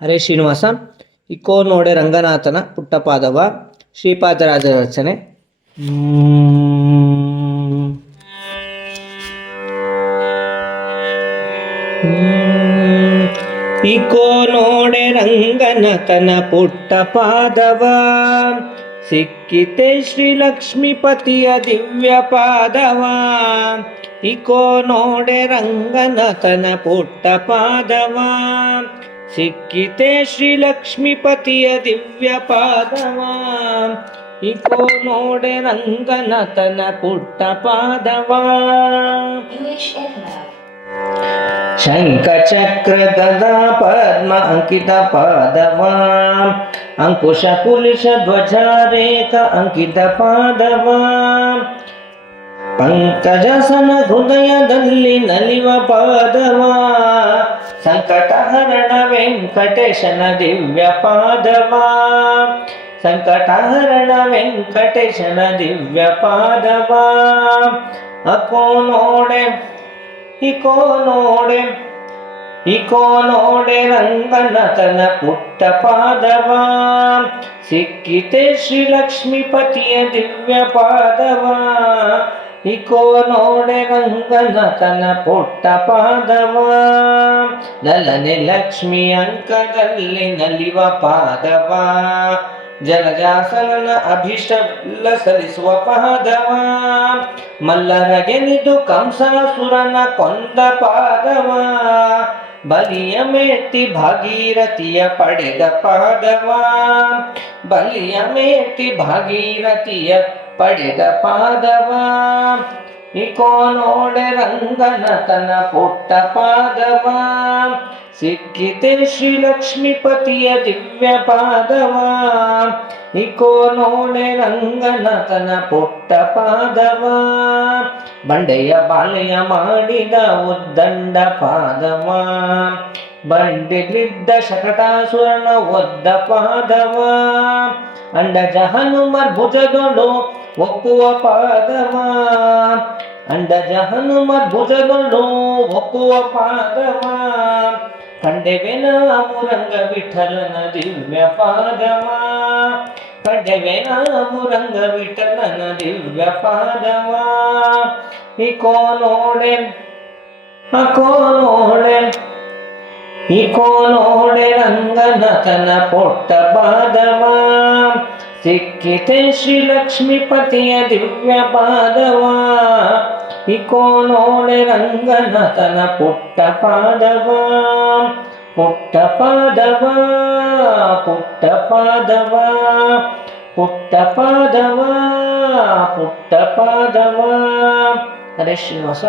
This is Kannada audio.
ಹರೇ ಶ್ರೀನಿವಾಸ ಇಕೋ ನೋಡೆ ರಂಗನಾಥನ ಪುಟ್ಟಪಾದವ, ಶ್ರೀಪಾದರಾಜ ರಚನೆ. ಇಕೋ ನೋಡೆ ರಂಗನಾಥನ ಪುಟ್ಟ ಪಾದವ ಸಿಕ್ಕಿತೆ ಶ್ರೀ ಲಕ್ಷ್ಮೀಪತಿಯ ದಿವ್ಯ ಪಾದವ ಇಕೋ ನೋಡೆ ರಂಗನಾಥನ ಪುಟ್ಟ ಪಾದವ ಸಿಕ್ಕಿತೆ ಶ್ರೀ ಲಕ್ಷ್ಮೀಪತಿಯ ದಿವ್ಯ ಪಾದವ. ಇಕೋ ನೋಡೆ ರಂಗನಾಥನ ಪುಟ್ಟ ಪಾದವ. English and math. ಶಂಖ ಚಕ್ರ ಗದಾ ಪದ್ಮ ಅಂಕಿತ ಪಾದವ. ಅಂಕುಶ ಕುಲಿಶ ಧ್ವಜ ರೇಖ ಅಂಕಿತ ಪಾದವ. ಪಂಕಜಸನ ಹೃದಯದಲ್ಲಿ ನಲಿವ ಪಾದವ. ಸಂಕಟಹರಣ ವೆಂಕಟೇಶನ ದಿವ್ಯ ಪಾದವ ಸಂಕಟಹರಣ ವೆಂಕಟೇಶನ ದಿವ್ಯ ಪಾದವ ಅಕೋ ನೋಡೆ ಇಕೋ ನೋಡೆ ಇಕೋ ನೋಡೆ ರಂಗನಾಥನ ಪುಟ್ಟ ಪಾದವ ಸಿಕ್ಕಿತೆ ಶ್ರೀ ಲಕ್ಷ್ಮೀಪತಿಯ ದಿವ್ಯ ಪಾದವ ಇಕೋ ನೋಡೆ ರಂಗನಾಥನ ಪುಟ್ಟ ಪಾದವ. ಲಲನೆ ಲಕ್ಷ್ಮಿ ಅಂಕದಲ್ಲಿ ನಲಿವ ಪಾದವ. ಜಲಜಾಸನನ ಅಭಿಷ್ಟಲ್ಲ ಸಲ್ಲಿಸುವ ಪಾದವ. ಮಲ್ಲರಗೆನಿದು ಕಂಸನ ಸುರನ ಕೊಂದ ಪಾದವ. ಬಲಿಯ ಮೇಟಿ ಭಾಗೀರಥಿಯ ಪಡೆದ ಪಾದವ. ಬಲಿಯ ಮೇಟಿ ಭಾಗೀರಥಿಯ ಪಡೆದ ಪಾದವ. ಇಕೋ ನೋಡೆ ರಂಗನತನ ಪುಟ್ಟ ಪಾದವ. ಸಿಕ್ಕಿತೆ ಶ್ರೀ ಲಕ್ಷ್ಮೀಪತಿಯ ದಿವ್ಯ ಪಾದವ. ಇಕೋ ನೋಡೆ ರಂಗನಾಥನ ಪುಟ್ಟ ಪಾದವ. ಬಂಡೆಯ ಬಾಲೆಯ ಮಾಡಿದ ಉದ್ದಂಡ ಪಾದವ. ಬಂಡೆಲಿದ್ದ ಶಕಟಾಸುರನ ಒದ್ದ ಪಾದವ. ಅಂಡಜ ಹನುಮರ್ ಭುಜದೊಳು ಒಪ್ಪುವ ಪಾದವ ಅಂಡಜ ಹನುಮರ್ ಭುಜದೊಳು ಒಪ್ಪುವ ಪಾದವ ಕಂಡೆವೆ ನಾವು ರಂಗ ವಿಠಲನ ದಿವ್ಯ ಪಾದವ ಕಂಡೆವೆ ನಾವು ರಂಗ ವಿಠಲನ ದಿವ್ಯ ಪಾದವ ಇಕೋ ನೋಡೆ ಅಕೋ ನೋಡೆ ಇಕೋ ನೋಡೆ ರಂಗನಾಥನ ಪೊಟ್ಟ ಪಾದವ ಸಿಕ್ಕಿತೆ ಶ್ರೀ ಲಕ್ಷ್ಮೀಪತಿಯ ದಿವ್ಯ ಪಾದವ ಇಕೋ ನೋಡೆ ರಂಗನಾಥನ ಪುಟ್ಟ ಪಾದವ ಪುಟ್ಟ ಪಾದವ ಪುಟ್ಟ ಪಾದವ ಪುಟ್ಟ ಪಾದವ ಪುಟ್ಟ ಪಾದವ ಹರೇ ಶ್ರೀನಿವಾಸ